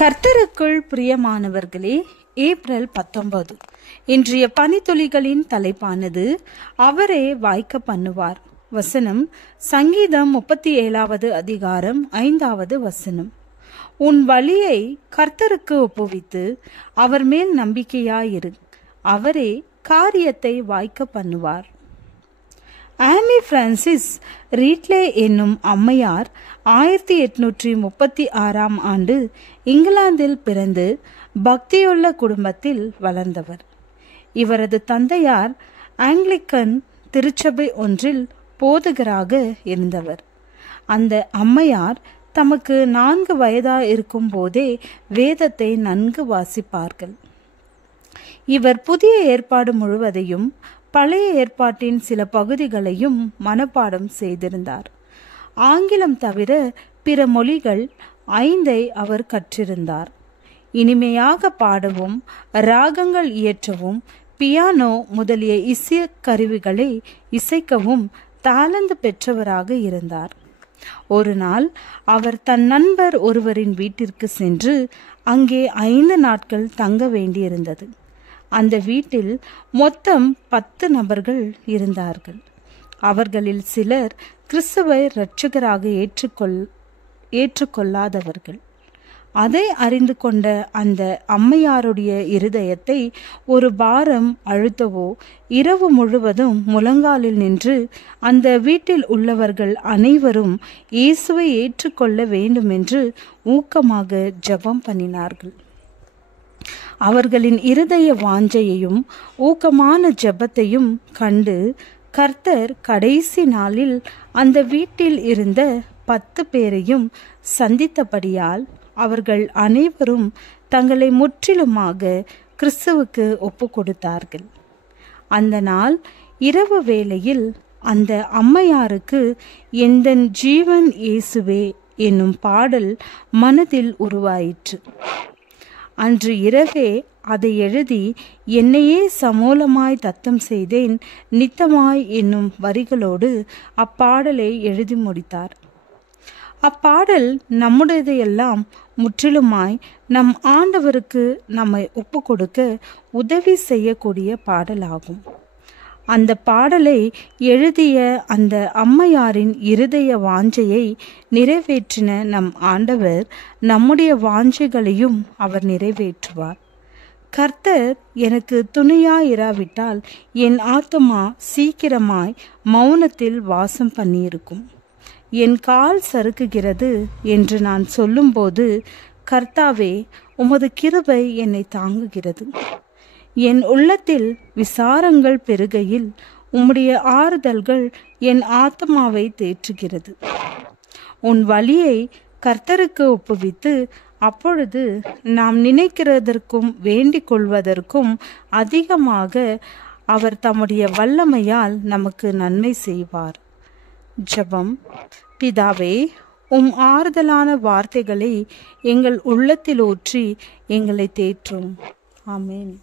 கர்த்தருக்குள் பிரியமானவர்களே, ஏப்ரல் 19 இன்றைய பனித்துளிகளின் தலைப்பானது அவரே வாய்க்க பண்ணுவார். வசனம் சங்கீதம் 37வது அதிகாரம் 5வது வசனம். உன் வழியை கர்த்தருக்கு ஒப்புவித்து அவர் மேல் நம்பிக்கையாயிரு, அவரே காரியத்தை வாய்க்க பண்ணுவார். ஆனி பிரான்சிஸ் ரீட்லே என்னும் அம்மையார் 1836ஆம் ஆண்டு இங்கிலாந்தில் பிறந்து பக்தியுள்ள குடும்பத்தில் வளர்ந்தவர். இவரது தந்தையார் ஆங்கிலிக்கன் திருச்சபை ஒன்றில் போதகராக இருந்தவர். அந்த அம்மையார் தமக்கு 4 வயதா இருக்கும் போதே வேதத்தை நன்கு வாசிப்பார்கள். இவர் புதிய ஏற்பாடு முழுவதையும் பழைய ஏற்பாட்டின் சில பகுதிகளையும் மனப்பாடம் செய்திருந்தார். ஆங்கிலம் தவிர பிற மொழிகள் 5ஐ அவர் கற்றிருந்தார். இனிமையாக பாடவும் ராகங்கள் இயற்றவும் பியானோ முதலிய இசை கருவிகளை இசைக்கவும் தாளந்து பெற்றவராக இருந்தார். ஒரு நாள் அவர் தன் நண்பர் ஒருவரின் வீட்டிற்கு சென்று அங்கே 5 நாட்கள் தங்க வேண்டியிருந்தது. அந்த வீட்டில் மொத்தம் 10 நபர்கள் இருந்தார்கள். அவர்களில் சிலர் கிறிஸ்துவை இரட்சகராக ஏற்றுக்கொள்ளாதவர்கள். அதை அறிந்து கொண்ட அந்த அம்மையாருடைய இருதயத்தை ஒரு பாரம் அழுத்தவோ இரவு முழுவதும் முழங்காலில் நின்று அந்த வீட்டில் உள்ளவர்கள் அனைவரும் இயேசுவை ஏற்றுக்கொள்ள வேண்டும் என்று ஊக்கமாக ஜெபம் பண்ணினார்கள். அவர்களின் இருதய வாஞ்சையையும் ஊக்கமான ஜெபத்தையும் கண்டு கர்த்தர் கடைசி நாளில் அந்த வீட்டில் இருந்த 10 பேரையும் சந்தித்தபடியால் அவர்கள் அனைவரும் தங்களை முற்றிலுமாக கிறிஸ்துவுக்கு ஒப்பு கொடுத்தார்கள். அந்த நாள் இரவு வேளையில் அந்த அம்மையாருக்கு எந்தன் ஜீவன் இயேசுவே என்னும் பாடல் மனதில் உருவாயிற்று. அன்று இரவே அதை எழுதி என்னையே சமூலமாய் தத்தம் செய்தேன் நித்தமாய் என்னும் வரிகளோடு அப்பாடலை எழுதி முடித்தார். அப்பாடல் நம்முடையதையெல்லாம் முற்றிலுமாய் நம் ஆண்டவருக்கு நம்மை ஒப்பு கொடுக்க உதவி செய்யக்கூடிய பாடலாகும். அந்த பாடலை எழுதிய அந்த அம்மையாரின் இருதய வாஞ்சையை நிறைவேற்றின நம் ஆண்டவர் நம்முடைய வாஞ்சைகளையும் அவர் நிறைவேற்றுவார். கர்த்தர் எனக்கு துணையாயிராவிட்டால் என் ஆத்துமா சீக்கிரமாய் மௌனத்தில் வாசம் பண்ணியிருக்கும். என் கால் சறுக்குகிறது என்று நான் சொல்லும்போது, கர்த்தாவே உமது கிருபை என்னை தாங்குகிறது. என் உள்ளத்தில் விசாரங்கள் பெருகையில் உம்முடைய ஆறுதல்கள் என் ஆத்மாவை தேற்றுகிறது. உன் வழியை கர்த்தருக்கு ஒப்புவித்து அப்பொழுது நாம் நினைக்கிறதற்கும் வேண்டிக் கொள்வதற்கும் அதிகமாக அவர் தம்முடைய வல்லமையால் நமக்கு நன்மை செய்வார். ஜெபம். பிதாவே, உம் ஆறுதலான வார்த்தைகளை எங்கள் உள்ளத்தில் ஊற்றி எங்களை தேற்றும். ஆமென்.